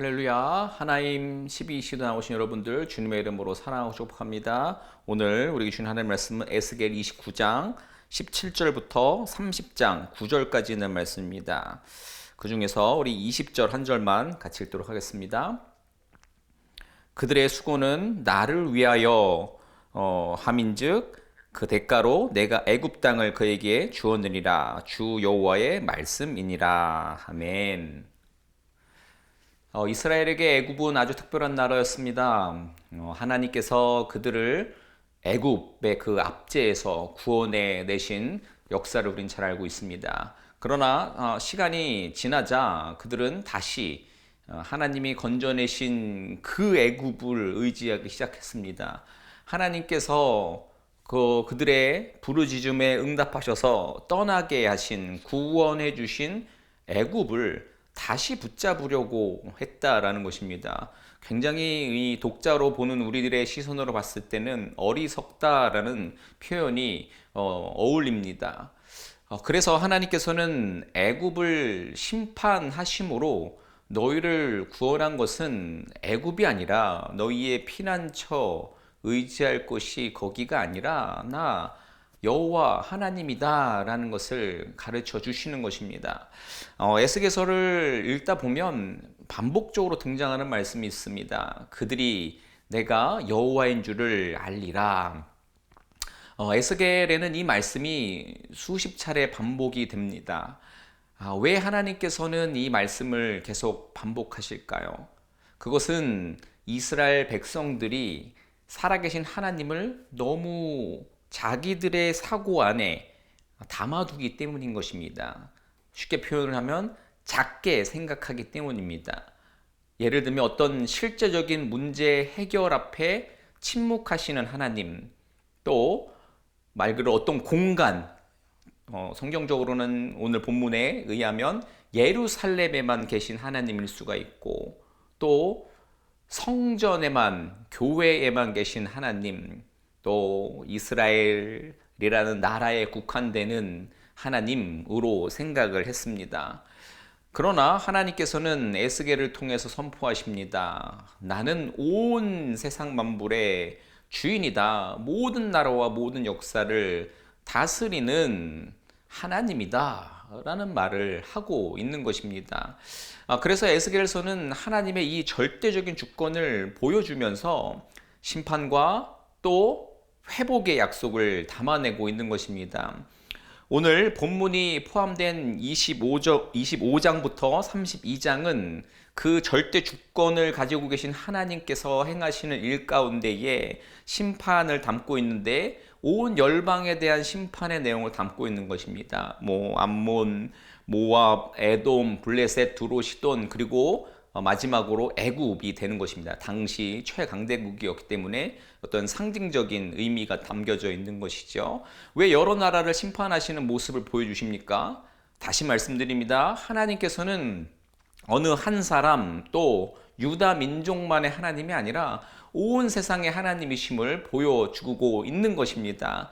할렐루야. 하나님 12시도 나오신 여러분들 주님의 이름으로 사랑하고 축복합니다. 오늘 우리 주신 하나님의 말씀은 에스겔 29장 17절부터 30장 9절까지 있는 말씀입니다. 그 중에서 우리 20절 한 절만 같이 읽도록 하겠습니다. 그들의 수고는 나를 위하여 함인즉 그 대가로 내가 애굽 땅을 그에게 주었느니라. 주 여호와의 말씀이니라. 아멘. 이스라엘에게 애굽은 아주 특별한 나라였습니다. 하나님께서 그들을 애굽의 그 압제에서 구원해 내신 역사를 우린 잘 알고 있습니다. 그러나 시간이 지나자 그들은 다시 하나님이 건져내신 그 애굽을 의지하기 시작했습니다. 하나님께서 그들의 부르짖음에 응답하셔서 떠나게 하신 구원해 주신 애굽을 다시 붙잡으려고 했다라는 것입니다. 굉장히 이 독자로 보는 우리들의 시선으로 봤을 때는 어리석다라는 표현이 어울립니다. 그래서 하나님께서는 애굽을 심판하심으로 너희를 구원한 것은 애굽이 아니라 너희의 피난처 의지할 곳이 거기가 아니라 나 여호와 하나님이다라는 것을 가르쳐 주시는 것입니다. 에스겔서를 읽다 보면 반복적으로 등장하는 말씀이 있습니다. 그들이 내가 여호와인 줄을 알리라. 에스겔에는 이 말씀이 수십 차례 반복이 됩니다. 왜 하나님께서는 이 말씀을 계속 반복하실까요? 그것은 이스라엘 백성들이 살아계신 하나님을 너무 자기들의 사고 안에 담아두기 때문인 것입니다. 쉽게 표현을 하면 작게 생각하기 때문입니다. 예를 들면 어떤 실제적인 문제 해결 앞에 침묵하시는 하나님, 또 말 그대로 어떤 공간, 성경적으로는 오늘 본문에 의하면 예루살렘에만 계신 하나님일 수가 있고, 또 성전에만, 교회에만 계신 하나님, 또 이스라엘이라는 나라에 국한되는 하나님으로 생각을 했습니다. 그러나 하나님께서는 에스겔을 통해서 선포하십니다. 나는 온 세상 만물의 주인이다. 모든 나라와 모든 역사를 다스리는 하나님이다. 라는 말을 하고 있는 것입니다. 그래서 에스겔서는 하나님의 이 절대적인 주권을 보여주면서 심판과 또 회복의 약속을 담아내고 있는 것입니다. 오늘 본문이 포함된 25장부터 32장은 그 절대 주권을 가지고 계신 하나님께서 행하시는 일 가운데에 심판을 담고 있는데 온 열방에 대한 심판의 내용을 담고 있는 것입니다. 암몬, 모압, 에돔, 블레셋, 두로, 시돈, 그리고 마지막으로 애굽이 되는 것입니다. 당시 최강대국이었기 때문에 어떤 상징적인 의미가 담겨져 있는 것이죠. 왜 여러 나라를 심판하시는 모습을 보여주십니까? 다시 말씀드립니다. 하나님께서는 어느 한 사람 또 유다 민족만의 하나님이 아니라 온 세상의 하나님이심을 보여주고 있는 것입니다.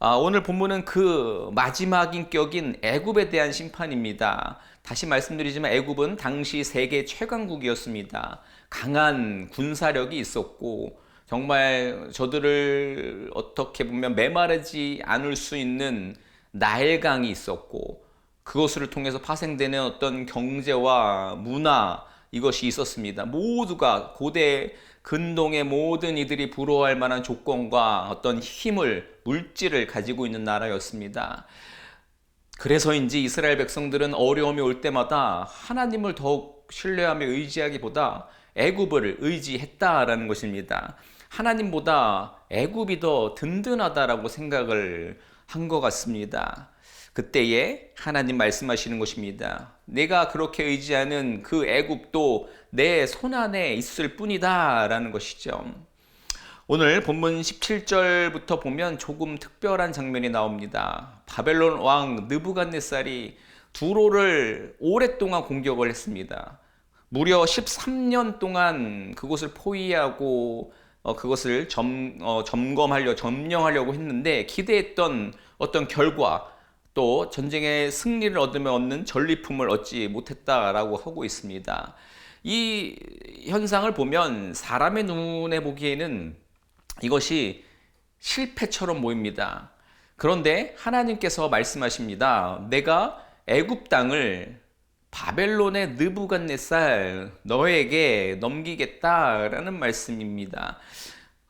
오늘 본문은 그 마지막 인격인 애굽에 대한 심판입니다. 다시 말씀드리지만 애굽은 당시 세계 최강국이었습니다. 강한 군사력이 있었고 정말 저들을 어떻게 보면 메마르지 않을 수 있는 나일강이 있었고 그것을 통해서 파생되는 어떤 경제와 문화 이것이 있었습니다. 모두가 고대 근동의 모든 이들이 부러워할 만한 조건과 어떤 힘을, 물질을 가지고 있는 나라였습니다. 그래서인지 이스라엘 백성들은 어려움이 올 때마다 하나님을 더욱 신뢰하며 의지하기보다 애굽을 의지했다라는 것입니다. 하나님보다 애굽이 더 든든하다라고 생각을 한 것 같습니다. 그때에 하나님 말씀하시는 것입니다. 내가 그렇게 의지하는 그 애굽도 내 손안에 있을 뿐이다 라는 것이죠. 오늘 본문 17절부터 보면 조금 특별한 장면이 나옵니다. 바벨론 왕 느부갓네살이 두로를 오랫동안 공격을 했습니다. 무려 13년 동안 그곳을 포위하고 그것을 점령하려고 했는데 기대했던 어떤 결과 또 전쟁의 승리를 얻으면 얻는 전리품을 얻지 못했다라고 하고 있습니다. 이 현상을 보면 사람의 눈에 보기에는 이것이 실패처럼 보입니다. 그런데 하나님께서 말씀하십니다. 내가 애굽 땅을 바벨론의 느부갓네살 너에게 넘기겠다라는 말씀입니다.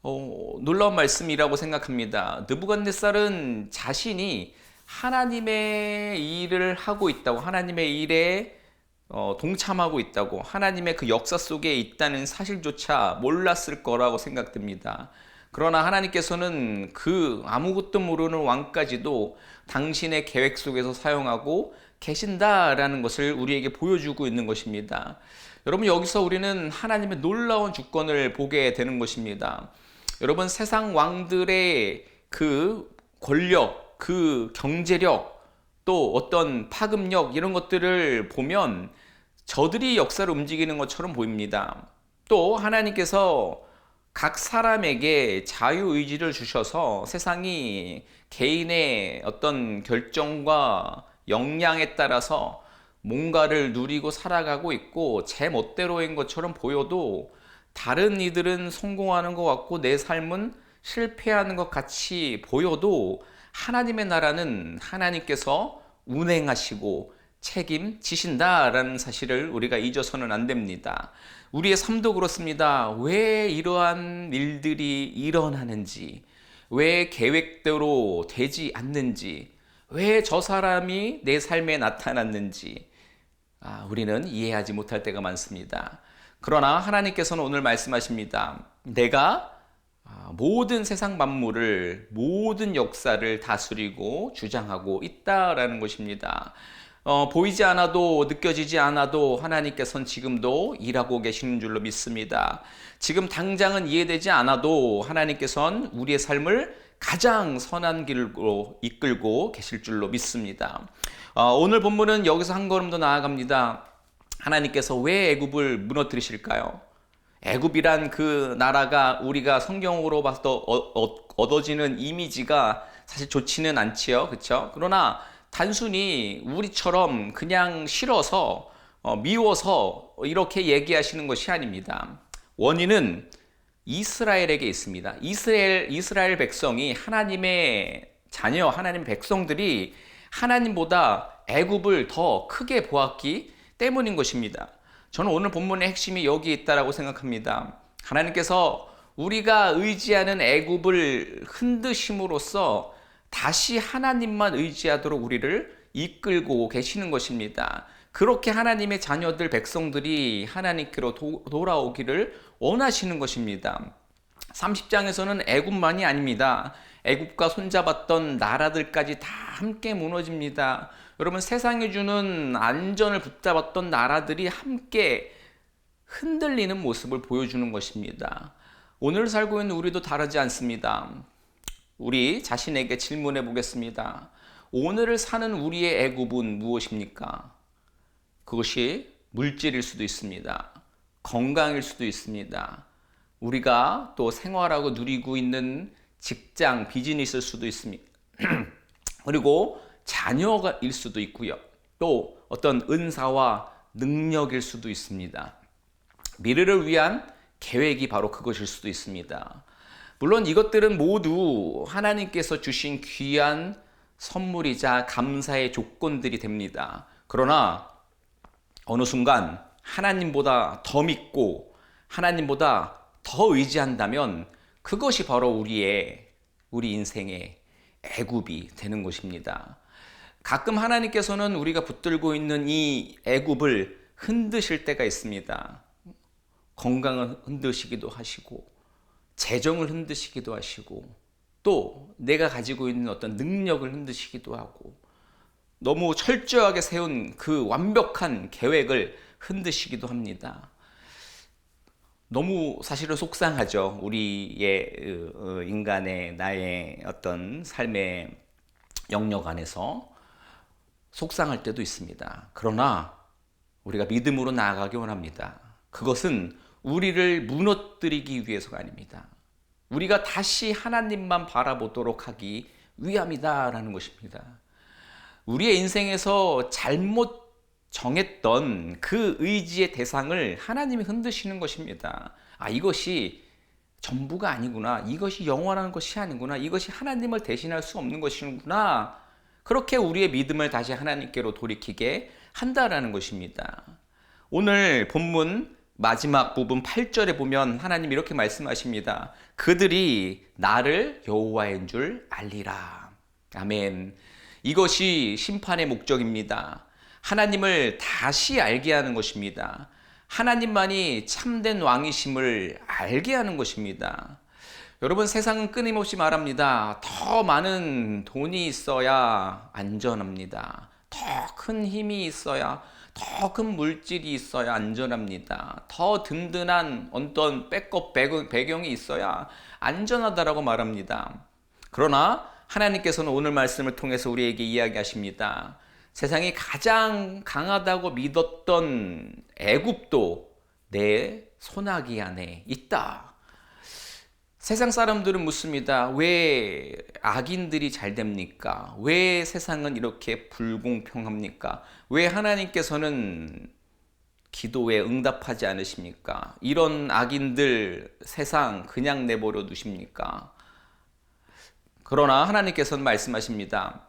놀라운 말씀이라고 생각합니다. 느부갓네살은 자신이 하나님의 일을 하고 있다고, 하나님의 일에 동참하고 있다고, 하나님의 그 역사 속에 있다는 사실조차 몰랐을 거라고 생각됩니다. 그러나 하나님께서는 그 아무것도 모르는 왕까지도 당신의 계획 속에서 사용하고 계신다라는 것을 우리에게 보여주고 있는 것입니다. 여러분, 여기서 우리는 하나님의 놀라운 주권을 보게 되는 것입니다. 여러분, 세상 왕들의 그 권력, 그 경제력, 또 어떤 파급력, 이런 것들을 보면 저들이 역사를 움직이는 것처럼 보입니다. 또 하나님께서 각 사람에게 자유의지를 주셔서 세상이 개인의 어떤 결정과 역량에 따라서 뭔가를 누리고 살아가고 있고 제 멋대로인 것처럼 보여도 다른 이들은 성공하는 것 같고 내 삶은 실패하는 것 같이 보여도 하나님의 나라는 하나님께서 운행하시고 책임지신다라는 사실을 우리가 잊어서는 안 됩니다. 우리의 삶도 그렇습니다. 왜 이러한 일들이 일어나는지, 왜 계획대로 되지 않는지, 왜 저 사람이 내 삶에 나타났는지 우리는 이해하지 못할 때가 많습니다. 그러나 하나님께서는 오늘 말씀하십니다. 내가 모든 세상 만물을, 모든 역사를 다스리고 주장하고 있다라는 것입니다. 보이지 않아도, 느껴지지 않아도 하나님께서는 지금도 일하고 계시는 줄로 믿습니다. 지금 당장은 이해되지 않아도 하나님께서는 우리의 삶을 가장 선한 길로 이끌고 계실 줄로 믿습니다. 오늘 본문은 여기서 한 걸음 더 나아갑니다. 하나님께서 왜 애굽을 무너뜨리실까요? 애굽이란 그 나라가 우리가 성경으로 봐서 얻어지는 이미지가 사실 좋지는 않지요, 그렇죠? 그러나 단순히 우리처럼 그냥 싫어서 미워서 이렇게 얘기하시는 것이 아닙니다. 원인은 이스라엘에게 있습니다. 이스라엘 백성이 하나님의 자녀, 하나님 백성들이 하나님보다 애굽을 더 크게 보았기 때문인 것입니다. 저는 오늘 본문의 핵심이 여기 있다라고 생각합니다. 하나님께서 우리가 의지하는 애굽을 흔드심으로써 다시 하나님만 의지하도록 우리를 이끌고 계시는 것입니다. 그렇게 하나님의 자녀들, 백성들이 하나님께로 돌아오기를 원하시는 것입니다. 30장에서는 애굽만이 아닙니다. 애굽과 손잡았던 나라들까지 다 함께 무너집니다. 여러분, 세상이 주는 안전을 붙잡았던 나라들이 함께 흔들리는 모습을 보여주는 것입니다. 오늘 살고 있는 우리도 다르지 않습니다. 우리 자신에게 질문해 보겠습니다. 오늘을 사는 우리의 애굽은 무엇입니까? 그것이 물질일 수도 있습니다. 건강일 수도 있습니다. 우리가 또 생활하고 누리고 있는 직장, 비즈니스일 수도 있습니다. 그리고 자녀일 수도 있고요. 또 어떤 은사와 능력일 수도 있습니다. 미래를 위한 계획이 바로 그것일 수도 있습니다. 물론 이것들은 모두 하나님께서 주신 귀한 선물이자 감사의 조건들이 됩니다. 그러나 어느 순간 하나님보다 더 믿고 하나님보다 더 의지한다면 그것이 바로 우리 인생의 애굽이 되는 것입니다. 가끔 하나님께서는 우리가 붙들고 있는 이 애굽을 흔드실 때가 있습니다. 건강을 흔드시기도 하시고 재정을 흔드시기도 하시고 또 내가 가지고 있는 어떤 능력을 흔드시기도 하고 너무 철저하게 세운 그 완벽한 계획을 흔드시기도 합니다. 너무 사실은 속상하죠. 우리의 인간의 나의 어떤 삶의 영역 안에서 속상할 때도 있습니다. 그러나 우리가 믿음으로 나아가기 원합니다. 그것은 우리를 무너뜨리기 위해서가 아닙니다. 우리가 다시 하나님만 바라보도록 하기 위함이다라는 것입니다. 우리의 인생에서 잘못 정했던 그 의지의 대상을 하나님이 흔드시는 것입니다. 아, 이것이 전부가 아니구나. 이것이 영원한 것이 아니구나. 이것이 하나님을 대신할 수 없는 것이구나. 그렇게 우리의 믿음을 다시 하나님께로 돌이키게 한다라는 것입니다. 오늘 본문 마지막 부분 8절에 보면 하나님 이렇게 말씀하십니다. 그들이 나를 여호와인 줄 알리라. 아멘. 이것이 심판의 목적입니다. 하나님을 다시 알게 하는 것입니다. 하나님만이 참된 왕이심을 알게 하는 것입니다. 여러분, 세상은 끊임없이 말합니다. 더 많은 돈이 있어야 안전합니다. 더 큰 힘이 있어야, 더 큰 물질이 있어야 안전합니다. 더 든든한 어떤 백업 배경이 있어야 안전하다라고 말합니다. 그러나 하나님께서는 오늘 말씀을 통해서 우리에게 이야기하십니다. 세상이 가장 강하다고 믿었던 애굽도 내 손아귀 안에 있다. 세상 사람들은 묻습니다. 왜 악인들이 잘 됩니까? 왜 세상은 이렇게 불공평합니까? 왜 하나님께서는 기도에 응답하지 않으십니까? 이런 악인들 세상 그냥 내버려 두십니까? 그러나 하나님께서는 말씀하십니다.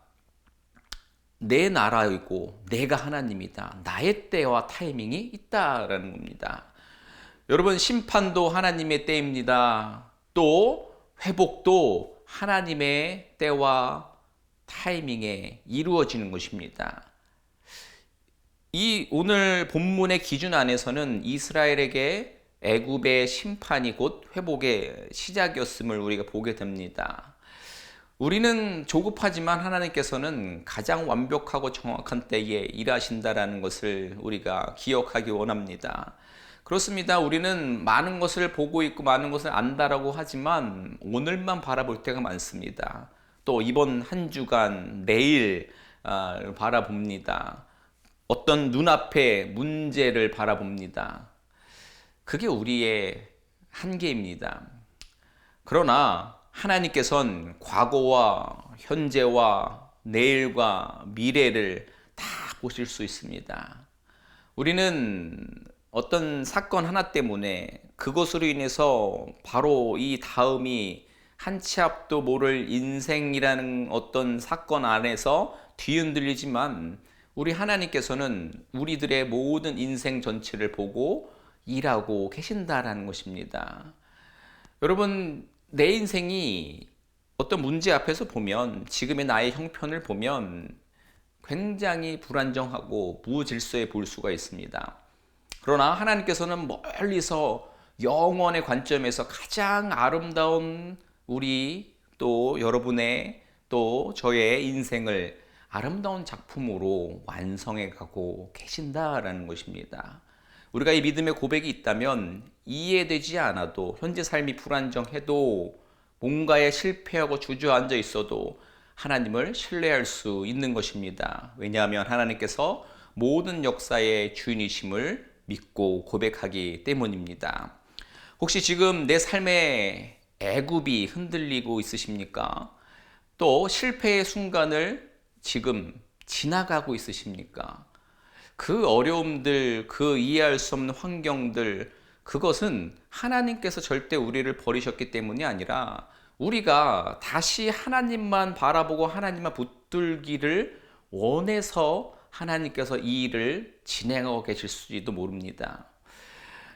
내 나라이고 내가 하나님이다. 나의 때와 타이밍이 있다라는 겁니다. 여러분, 심판도 하나님의 때입니다. 또 회복도 하나님의 때와 타이밍에 이루어지는 것입니다. 이 오늘 본문의 기준 안에서는 이스라엘에게 애굽의 심판이 곧 회복의 시작이었음을 우리가 보게 됩니다. 우리는 조급하지만 하나님께서는 가장 완벽하고 정확한 때에 일하신다라는 것을 우리가 기억하기 원합니다. 그렇습니다. 우리는 많은 것을 보고 있고 많은 것을 안다라고 하지만 오늘만 바라볼 때가 많습니다. 또 이번 한 주간 내일 바라봅니다. 어떤 눈앞의 문제를 바라봅니다. 그게 우리의 한계입니다. 그러나 하나님께서는 과거와 현재와 내일과 미래를 다 보실 수 있습니다. 우리는 어떤 사건 하나 때문에 그것으로 인해서 바로 이 다음이 한 치 앞도 모를 인생이라는 어떤 사건 안에서 뒤흔들리지만 우리 하나님께서는 우리들의 모든 인생 전체를 보고 일하고 계신다라는 것입니다. 여러분, 내 인생이 어떤 문제 앞에서 보면 지금의 나의 형편을 보면 굉장히 불안정하고 무질서해 보일 수가 있습니다. 그러나 하나님께서는 멀리서 영원의 관점에서 가장 아름다운 우리 또 여러분의 또 저의 인생을 아름다운 작품으로 완성해 가고 계신다라는 것입니다. 우리가 이 믿음의 고백이 있다면 이해되지 않아도 현재 삶이 불안정해도 뭔가에 실패하고 주저앉아 있어도 하나님을 신뢰할 수 있는 것입니다. 왜냐하면 하나님께서 모든 역사의 주인이심을 믿고 고백하기 때문입니다. 혹시 지금 내 삶의 애굽이 흔들리고 있으십니까? 또 실패의 순간을 지금 지나가고 있으십니까? 그 어려움들, 그 이해할 수 없는 환경들, 그것은 하나님께서 절대 우리를 버리셨기 때문이 아니라 우리가 다시 하나님만 바라보고 하나님만 붙들기를 원해서 하나님께서 이 일을 진행하고 계실지도 모릅니다.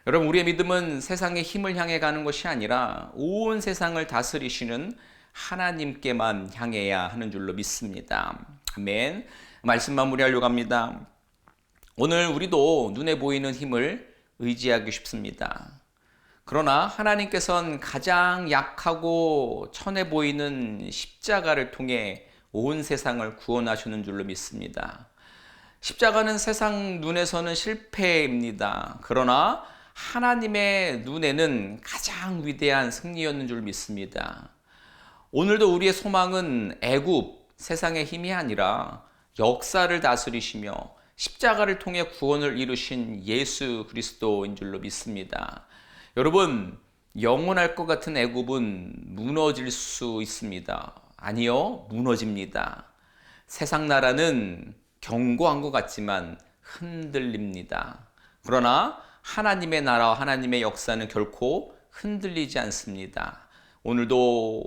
여러분, 우리의 믿음은 세상의 힘을 향해 가는 것이 아니라 온 세상을 다스리시는 하나님께만 향해야 하는 줄로 믿습니다. 아멘. 말씀 마무리하려고 합니다. 오늘 우리도 눈에 보이는 힘을 의지하기 쉽습니다. 그러나 하나님께서는 가장 약하고 천해 보이는 십자가를 통해 온 세상을 구원하시는 줄로 믿습니다. 십자가는 세상 눈에서는 실패입니다. 그러나 하나님의 눈에는 가장 위대한 승리였는 줄 믿습니다. 오늘도 우리의 소망은 애굽, 세상의 힘이 아니라 역사를 다스리시며 십자가를 통해 구원을 이루신 예수 그리스도인 줄로 믿습니다. 여러분, 영원할 것 같은 애굽은 무너질 수 있습니다. 아니요, 무너집니다. 세상 나라는 견고한 것 같지만 흔들립니다. 그러나 하나님의 나라와 하나님의 역사는 결코 흔들리지 않습니다. 오늘도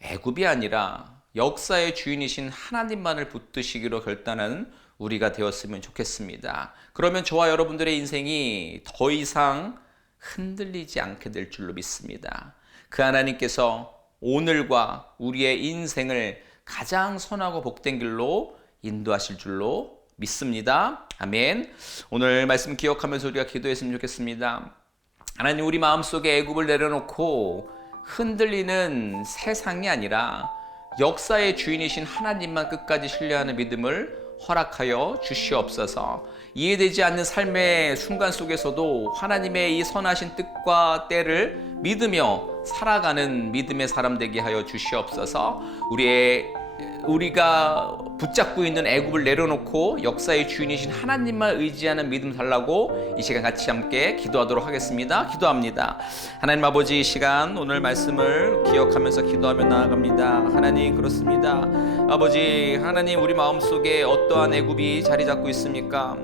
애굽이 아니라 역사의 주인이신 하나님만을 붙드시기로 결단하는 우리가 되었으면 좋겠습니다. 그러면 저와 여러분들의 인생이 더 이상 흔들리지 않게 될 줄로 믿습니다. 그 하나님께서 오늘과 우리의 인생을 가장 선하고 복된 길로 인도하실 줄로 믿습니다. 아멘. 오늘 말씀 기억하면서 우리가 기도했으면 좋겠습니다. 하나님, 우리 마음속에 애굽을 내려놓고 흔들리는 세상이 아니라 역사의 주인이신 하나님만 끝까지 신뢰하는 믿음을 허락하여 주시옵소서. 이해되지 않는 삶의 순간 속에서도 하나님의 이 선하신 뜻과 때를 믿으며 살아가는 믿음의 사람 되게 하여 주시옵소서. 우리가 붙잡고 있는 애굽을 내려놓고 역사의 주인이신 하나님만 의지하는 믿음 달라고 이 시간 같이 함께 기도하도록 하겠습니다. 기도합니다. 하나님 아버지, 이 시간 오늘 말씀을 기억하면서 기도하며 나아갑니다. 하나님, 그렇습니다. 아버지 하나님, 우리 마음속에 어떠한 애굽이 자리 잡고 있습니까?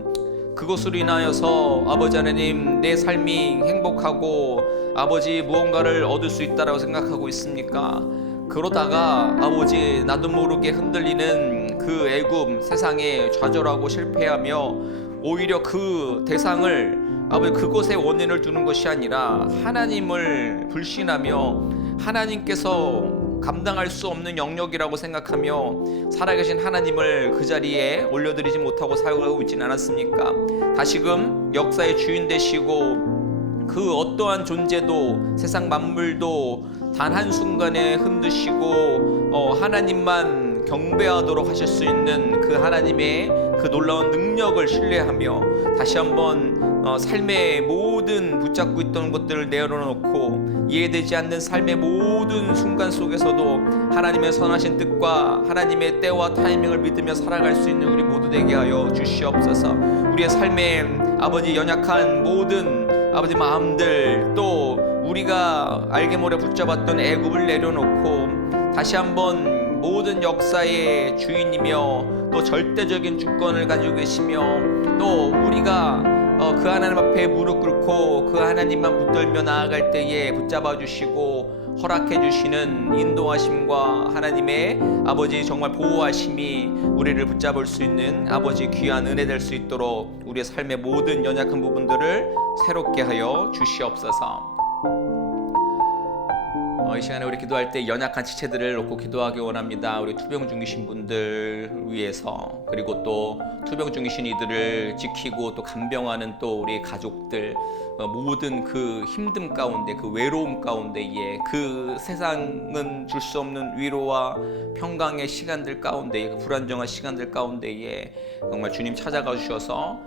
그것으로 인하여서 아버지 하나님, 내 삶이 행복하고 아버지 무언가를 얻을 수 있다라고 생각하고 있습니까? 그러다가 아버지 나도 모르게 흔들리는 그 애굽 세상에 좌절하고 실패하며 오히려 그 대상을 아버지 그곳에 원인을 두는 것이 아니라 하나님을 불신하며 하나님께서 감당할 수 없는 영역이라고 생각하며 살아계신 하나님을 그 자리에 올려드리지 못하고 살아가고 있지는 않았습니까? 다시금 역사의 주인 되시고 그 어떠한 존재도 세상 만물도 단 한순간에 흔드시고 하나님만 경배하도록 하실 수 있는 그 하나님의 그 놀라운 능력을 신뢰하며 다시 한번 삶의 모든 붙잡고 있던 것들을 내려놓고 이해되지 않는 삶의 모든 순간 속에서도 하나님의 선하신 뜻과 하나님의 때와 타이밍을 믿으며 살아갈 수 있는 우리 모두 되게 하여 주시옵소서. 우리의 삶에 아버지 연약한 모든 아버지 마음들, 또 우리가 알게 모르게 붙잡았던 애굽을 내려놓고 다시 한번 모든 역사의 주인이며 또 절대적인 주권을 가지고 계시며 또 우리가 그 하나님 앞에 무릎 꿇고 그 하나님만 붙들며 나아갈 때에 붙잡아 주시고 허락해 주시는 인도하심과 하나님의 아버지 정말 보호하심이 우리를 붙잡을 수 있는 아버지 귀한 은혜 될 수 있도록 우리의 삶의 모든 연약한 부분들을 새롭게 하여 주시옵소서. 이 시간에 우리 기도할 때 연약한 지체들을 놓고 기도하기 원합니다. 우리 투병 중이신 분들 위해서, 그리고 또 투병 중이신 이들을 지키고 또 간병하는 또 우리 가족들, 모든 그 힘듦 가운데, 그 외로움 가운데에, 그 세상은 줄 수 없는 위로와 평강의 시간들 가운데, 그 불안정한 시간들 가운데에 정말 주님 찾아가 주셔서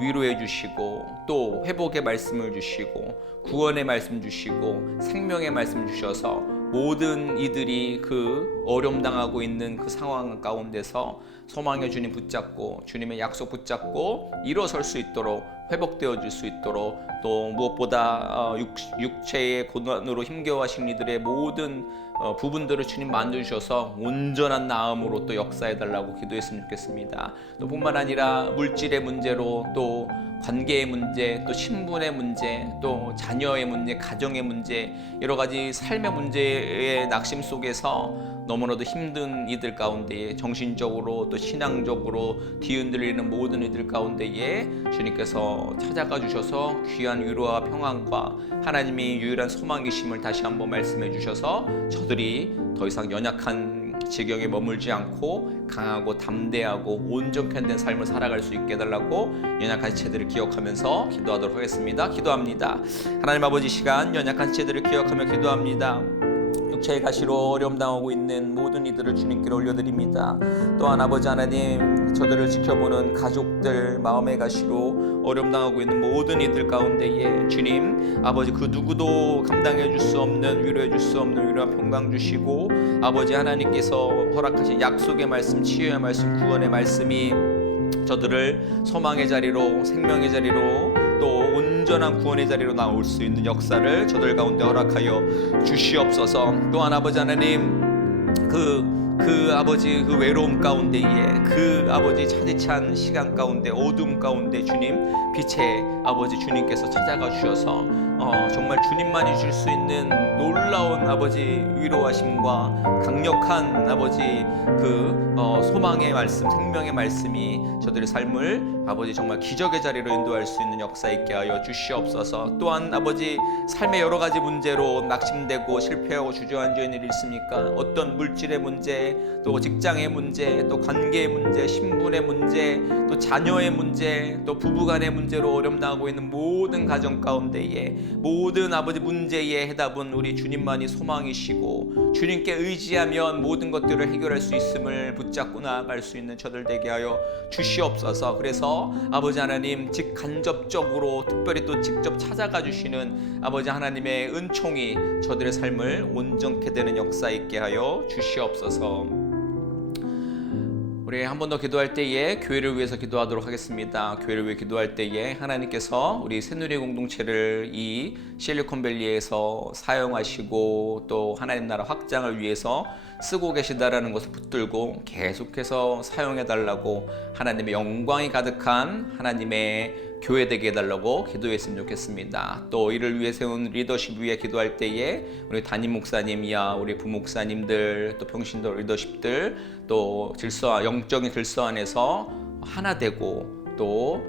위로해 주시고 또 회복의 말씀을 주시고 구원의 말씀 주시고 생명의 말씀 주셔서 모든 이들이 그 어려움 당하고 있는 그 상황 가운데서 소망의 주님 붙잡고 주님의 약속 붙잡고 일어설 수 있도록 회복되어 줄 수 있도록 또 무엇보다 육체의 고난으로 힘겨워하신 이들의 모든 부분들을 주님 만져주셔서 온전한 나음으로 또 역사해달라고 기도했으면 좋겠습니다. 또 뿐만 아니라 물질의 문제로 또 관계의 문제, 또 신분의 문제, 또 자녀의 문제, 가정의 문제, 여러 가지 삶의 문제의 낙심 속에서 너무나도 힘든 이들 가운데에 정신적으로 또 신앙적으로 뒤흔들리는 모든 이들 가운데에 주님께서 찾아가 주셔서 귀한 위로와 평안과 하나님이 유일한 소망이심을 다시 한번 말씀해 주셔서 저들이 더 이상 연약한 지경에 머물지 않고 강하고 담대하고 온전케 된 삶을 살아갈 수 있게 해달라고 연약한 지체들을 기억하면서 기도하도록 하겠습니다. 기도합니다. 하나님 아버지, 시간 연약한 지체들을 기억하며 기도합니다. 육체의 가시로 어려움 당하고 있는 모든 이들을 주님께 올려드립니다. 또한 아버지 하나님, 저들을 지켜보는 가족들 마음의 가시로 어려움 당하고 있는 모든 이들 가운데에 주님 아버지 그 누구도 감당해 줄 수 없는 위로해 줄 수 없는 위로와 평강 주시고 아버지 하나님께서 허락하신 약속의 말씀, 치유의 말씀, 구원의 말씀이 저들을 소망의 자리로 생명의 자리로 또 온전한 구원의 자리로 나올 수 있는 역사를 저들 가운데 허락하여 주시옵소서. 또한 아버지 하나님, 그 그 아버지 그 외로움 가운데에 그 아버지 차디찬 시간 가운데 어둠 가운데 주님 빛의 아버지 주님께서 찾아가 주셔서 정말 주님만이 줄 수 있는 놀라운 아버지 위로하심과 강력한 아버지 그 소망의 말씀 생명의 말씀이 저들의 삶을 아버지 정말 기적의 자리로 인도할 수 있는 역사 있게 하여 주시옵소서. 또한 아버지 삶의 여러 가지 문제로 낙심되고 실패하고 주저앉아 있는 일이 있습니까? 어떤 물질의 문제, 또 직장의 문제, 또 관계의 문제, 신분의 문제, 또 자녀의 문제, 또 부부간의 문제로 어려움 당하고 있는 모든 가정 가운데에 모든 아버지 문제의 해답은 우리 주님만이 소망이시고 주님께 의지하면 모든 것들을 해결할 수 있음을 붙잡고 나아갈 수 있는 저들 되게 하여 주시옵소서. 그래서 아버지 하나님 직간접적으로 특별히 또 직접 찾아가 주시는 아버지 하나님의 은총이 저들의 삶을 온전케 되는 역사 있게 하여 주시옵소서. 우리 한 번 더 기도할 때에 교회를 위해서 기도하도록 하겠습니다. 교회를 위해 기도할 때에 하나님께서 우리 새누리 공동체를 이 실리콘밸리에서 사용하시고 또 하나님 나라 확장을 위해서 쓰고 계시다라는 것을 붙들고 계속해서 사용해 달라고 하나님의 영광이 가득한 하나님의 교회 되게 해달라고 기도했으면 좋겠습니다. 또 이를 위해 세운 리더십 위에 기도할 때에 우리 담임 목사님이야 우리 부목사님들 또 평신도 리더십들 또 영적인 질서 안에서 하나 되고 또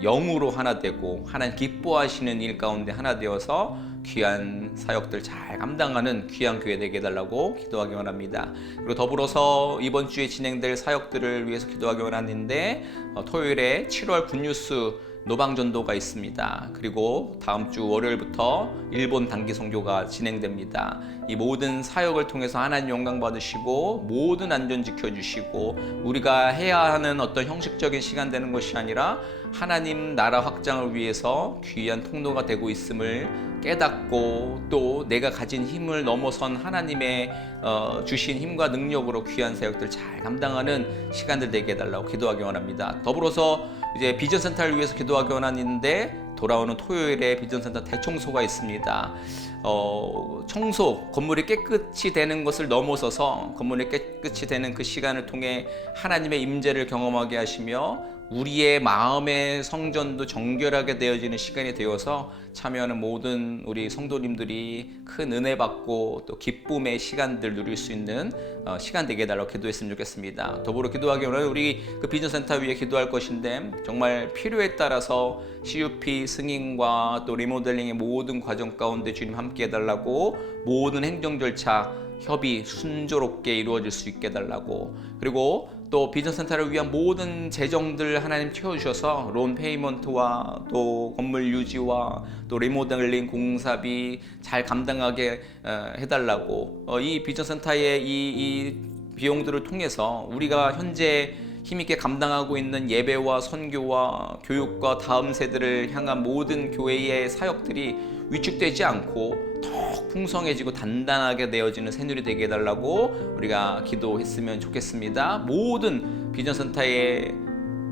영으로 하나 되고 하나님 기뻐하시는 일 가운데 하나 되어서 귀한 사역들 잘 감당하는 귀한 교회 되게 해달라고 기도하기 원합니다. 그리고 더불어서 이번 주에 진행될 사역들을 위해서 기도하기 원하는데 토요일에 7월 굿뉴스 노방전도가 있습니다. 그리고 다음 주 월요일부터 일본 단기 선교가 진행됩니다. 이 모든 사역을 통해서 하나님 영광 받으시고 모든 안전 지켜주시고 우리가 해야 하는 어떤 형식적인 시간 되는 것이 아니라 하나님 나라 확장을 위해서 귀한 통로가 되고 있음을 깨닫고 또 내가 가진 힘을 넘어선 하나님의 주신 힘과 능력으로 귀한 사역들 잘 감당하는 시간들 되게 해달라고 기도하기 원합니다. 더불어서 이제 비전센터를 위해서 기도하기 원하는데 돌아오는 토요일에 비전센터 대청소가 있습니다. 청소, 건물이 깨끗이 되는 것을 넘어서서 건물이 깨끗이 되는 그 시간을 통해 하나님의 임재를 경험하게 하시며 우리의 마음의 성전도 정결하게 되어지는 시간이 되어서 참여하는 모든 우리 성도님들이 큰 은혜 받고 또 기쁨의 시간들 누릴 수 있는 시간 되게 해달라고 기도했으면 좋겠습니다. 더불어 기도하기 원하는 우리 그 비전센터 위에 기도할 것인데 정말 필요에 따라서 CUP 승인과 또 리모델링의 모든 과정 가운데 주님 함께 해달라고 모든 행정 절차 협의 순조롭게 이루어질 수 있게 해달라고 그리고 또 비전센터를 위한 모든 재정들 하나님 채워주셔서 론 페이먼트와 또 건물 유지와 또 리모델링 공사비 잘 감당하게 해달라고 이 비전센터의 이 비용들을 통해서 우리가 현재 힘있게 감당하고 있는 예배와 선교와 교육과 다음 세대를 향한 모든 교회의 사역들이 위축되지 않고 더 풍성해지고 단단하게 되어지는 새누리 되게 해달라고 우리가 기도했으면 좋겠습니다. 모든 비전센터의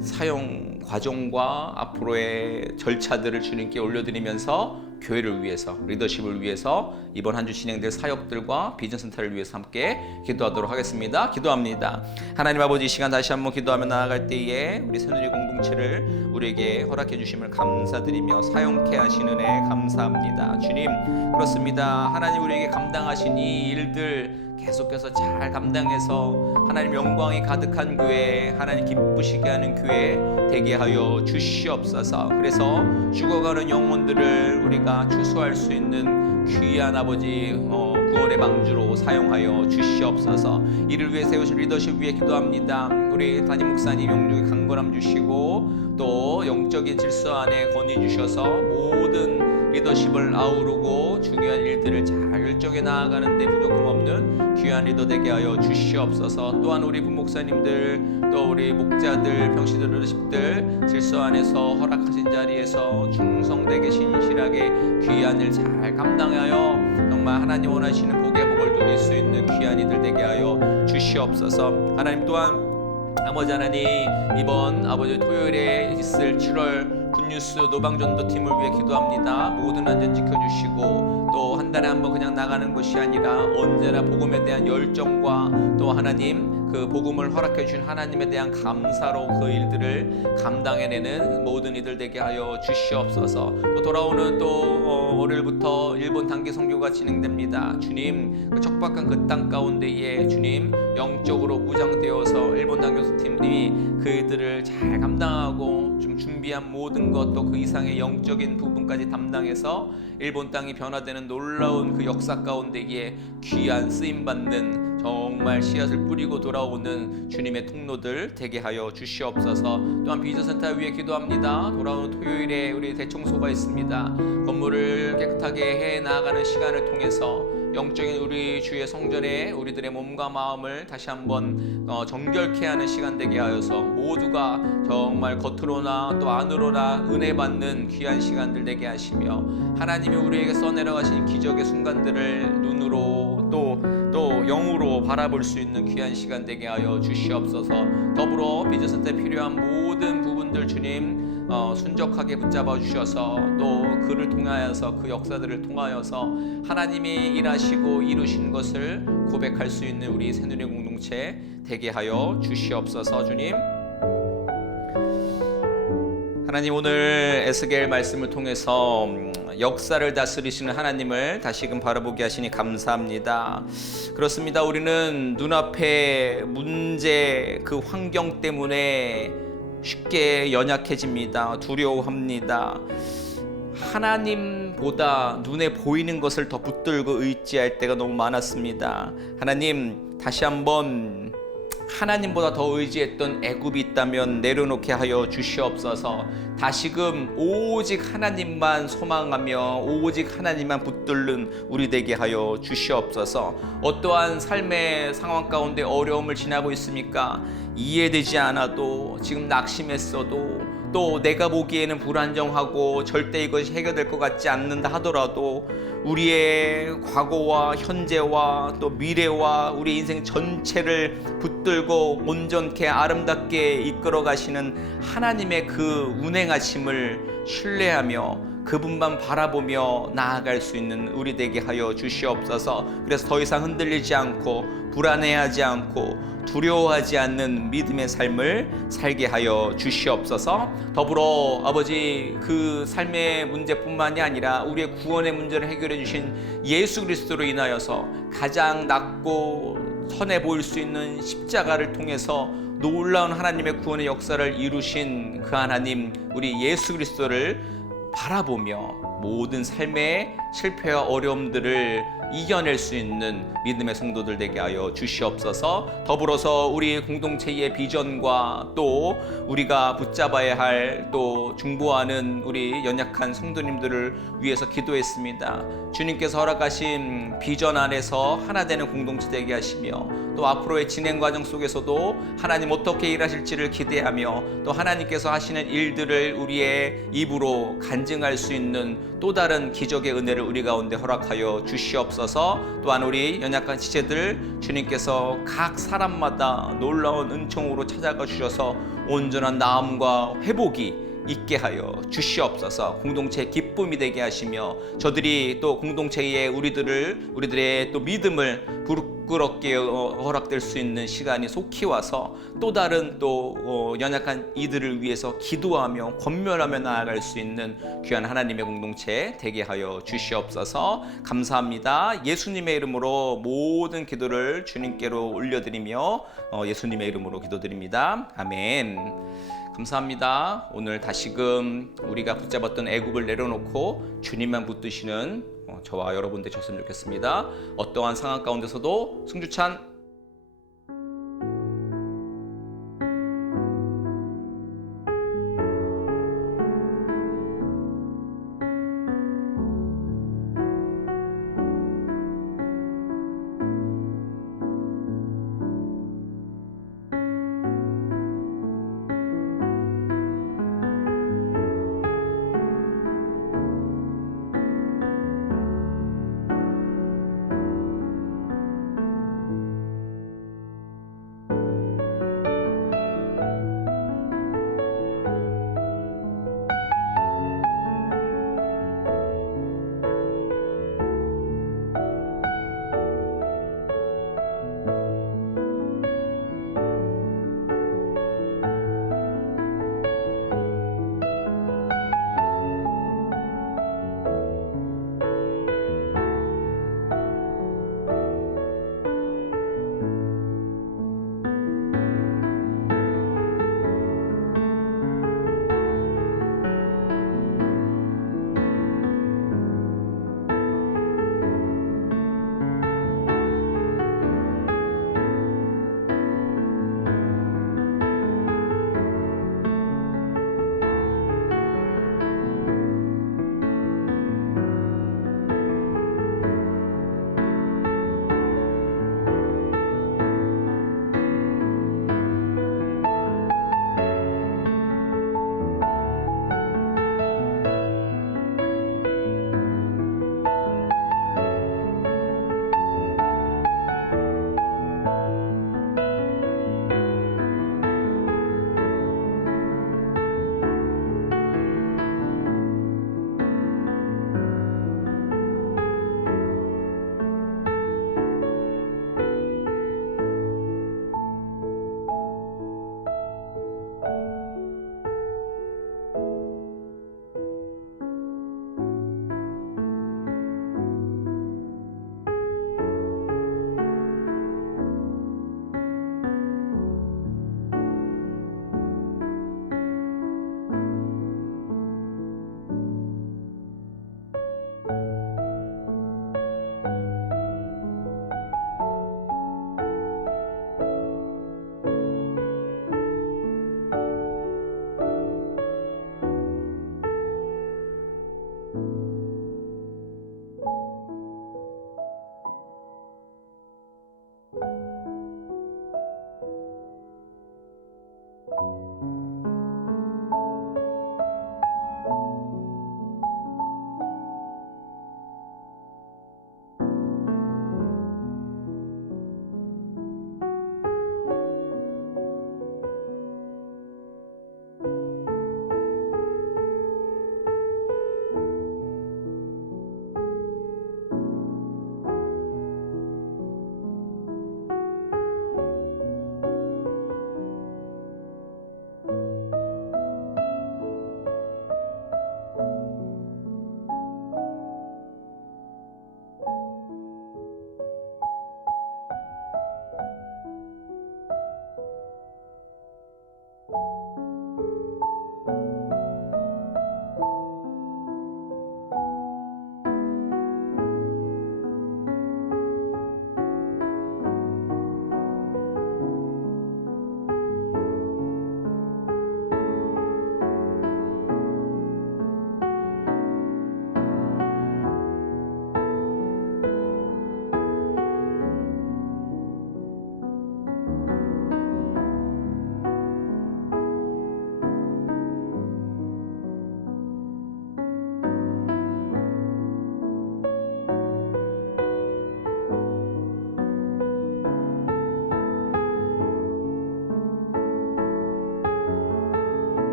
사용 과정과 앞으로의 절차들을 주님께 올려드리면서 교회를 위해서 리더십을 위해서 이번 한 주 진행될 사역들과 비전센터를 위해서 함께 기도하도록 하겠습니다. 기도합니다. 하나님 아버지 이 시간 다시 한번 기도하며 나아갈 때에 우리 새누리 공동체를 우리에게 허락해 주심을 감사드리며 사용케 하시는 은혜 감사합니다. 주님 그렇습니다. 하나님 우리에게 감당하신 이 일들 계속해서 잘 감당해서 하나님 영광이 가득한 교회 하나님 기쁘시게 하는 교회 되게 하여 주시옵소서. 그래서 죽어가는 영혼들을 우리가 추수할 수 있는 귀한 아버지 구원의 방주로 사용하여 주시옵소서. 이를 위해 세우신 리더십 위에 기도합니다. 우리 담임 목사님 영육의 강건함 주시고 또 영적인 질서 안에 건의 주셔서 모든 리더십을 아우르고 중요한 일들을 잘 결정해 나아가는데 부족함 없는 귀한 리더 되게 하여 주시옵소서. 또한 우리 부목사님들 또 우리 목자들 평신도 리더십들 질서 안에서 허락하신 자리에서 충성되게 신실하게 귀한 일 잘 감당하여 정말 하나님 원하시는 복의 복을 누릴 수 있는 귀한 이들 되게 하여 주시옵소서. 하나님 또한 아버지 하나님 이번 아버지 토요일에 있을 7월 굿뉴스 노방전도팀을 위해 기도합니다. 모든 안전 지켜주시고 또 한 달에 한 번 그냥 나가는 것이 아니라 언제나 복음에 대한 열정과 또 하나님 그 복음을 허락해 주신 하나님에 대한 감사로 그 일들을 감당해내는 모든 이들 되게 하여 주시옵소서. 또 돌아오는 또 월요일부터 일본 단기 선교가 진행됩니다. 주님 그 척박한 그 땅 가운데에 주님 영적으로 무장되어서 일본 단교수팀이 그 일들을 잘 감당하고 좀 준비한 모든 것 또 그 이상의 영적인 부분까지 담당해서 일본 땅이 변화되는 놀라운 그 역사 가운데에 귀한 쓰임받는 정말 씨앗을 뿌리고 돌아오는 주님의 통로들 되게 하여 주시옵소서. 또한 비전센터 위에 기도합니다. 돌아오는 토요일에 우리 대청소가 있습니다. 건물을 깨끗하게 해 나가는 시간을 통해서 영적인 우리 주의 성전에 우리들의 몸과 마음을 다시 한번 정결케 하는 시간 되게 하여서 모두가 정말 겉으로나 또 안으로나 은혜 받는 귀한 시간들 되게 하시며 하나님이 우리에게 써내려가신 기적의 순간들을 눈으로 또 영으로 바라볼 수 있는 귀한 시간 되게 하여 주시옵소서. 더불어 비전센터에 필요한 모든 부분들 주님 순적하게 붙잡아 주셔서 또 그를 통하여서 그 역사들을 통하여서 하나님이 일하시고 이루신 것을 고백할 수 있는 우리 새누리 공동체 되게 하여 주시옵소서. 주님 하나님 오늘 에스겔 말씀을 통해서 역사를 다스리시는 하나님을 다시금 바라보게 하시니 감사합니다. 그렇습니다. 우리는 눈앞에 문제 그 환경 때문에 쉽게 연약해집니다. 두려워합니다. 하나님보다 눈에 보이는 것을 더 붙들고 의지할 때가 너무 많았습니다. 하나님 다시 한번 하나님보다 더 의지했던 애굽이 있다면 내려놓게 하여 주시옵소서. 다시금 오직 하나님만 소망하며 오직 하나님만 붙들는 우리 되게 하여 주시옵소서. 어떠한 삶의 상황 가운데 어려움을 지나고 있습니까? 이해되지 않아도 지금 낙심했어도 또 내가 보기에는 불안정하고 절대 이것이 해결될 것 같지 않는다 하더라도 우리의 과거와 현재와 또 미래와 우리 인생 전체를 붙들고 온전케 아름답게 이끌어 가시는 하나님의 그 운행하심을 신뢰하며 그분만 바라보며 나아갈 수 있는 우리 되게 하여 주시옵소서. 그래서 더 이상 흔들리지 않고 불안해하지 않고 두려워하지 않는 믿음의 삶을 살게 하여 주시옵소서. 더불어 아버지 그 삶의 문제뿐만이 아니라 우리의 구원의 문제를 해결해 주신 예수 그리스도로 인하여서 가장 낮고 선해 보일 수 있는 십자가를 통해서 놀라운 하나님의 구원의 역사를 이루신 그 하나님 우리 예수 그리스도를 바라보며 모든 삶의 실패와 어려움들을 이겨낼 수 있는 믿음의 성도들 되게 하여 주시옵소서. 더불어서 우리 공동체의 비전과 또 우리가 붙잡아야 할 또 중보하는 우리 연약한 성도님들을 위해서 기도했습니다. 주님께서 허락하신 비전 안에서 하나 되는 공동체 되게 하시며 또 앞으로의 진행 과정 속에서도 하나님 어떻게 일하실지를 기대하며 또 하나님께서 하시는 일들을 우리의 입으로 간증할 수 있는 또 다른 기적의 은혜를 우리 가운데 허락하여 주시옵소서. 또한 우리 연약한 지체들 주님께서 각 사람마다 놀라운 은총으로 찾아가 주셔서 온전한 나음과 회복이 있게 하여 주시옵소서. 공동체의 기쁨이 되게 하시며 저들이 또 공동체의 우리들의 또 믿음을 부끄럽게 허락될 수 있는 시간이 속히 와서 또 다른 또 연약한 이들을 위해서 기도하며 권면하며 나아갈 수 있는 귀한 하나님의 공동체 되게 하여 주시옵소서. 감사합니다. 예수님의 이름으로 모든 기도를 주님께로 올려드리며 예수님의 이름으로 기도드립니다. 아멘. 감사합니다. 오늘 다시금 우리가 붙잡았던 애굽을 내려놓고 주님만 붙드시는 저와 여러분 되셨으면 좋겠습니다. 어떠한 상황 가운데서도 승주찬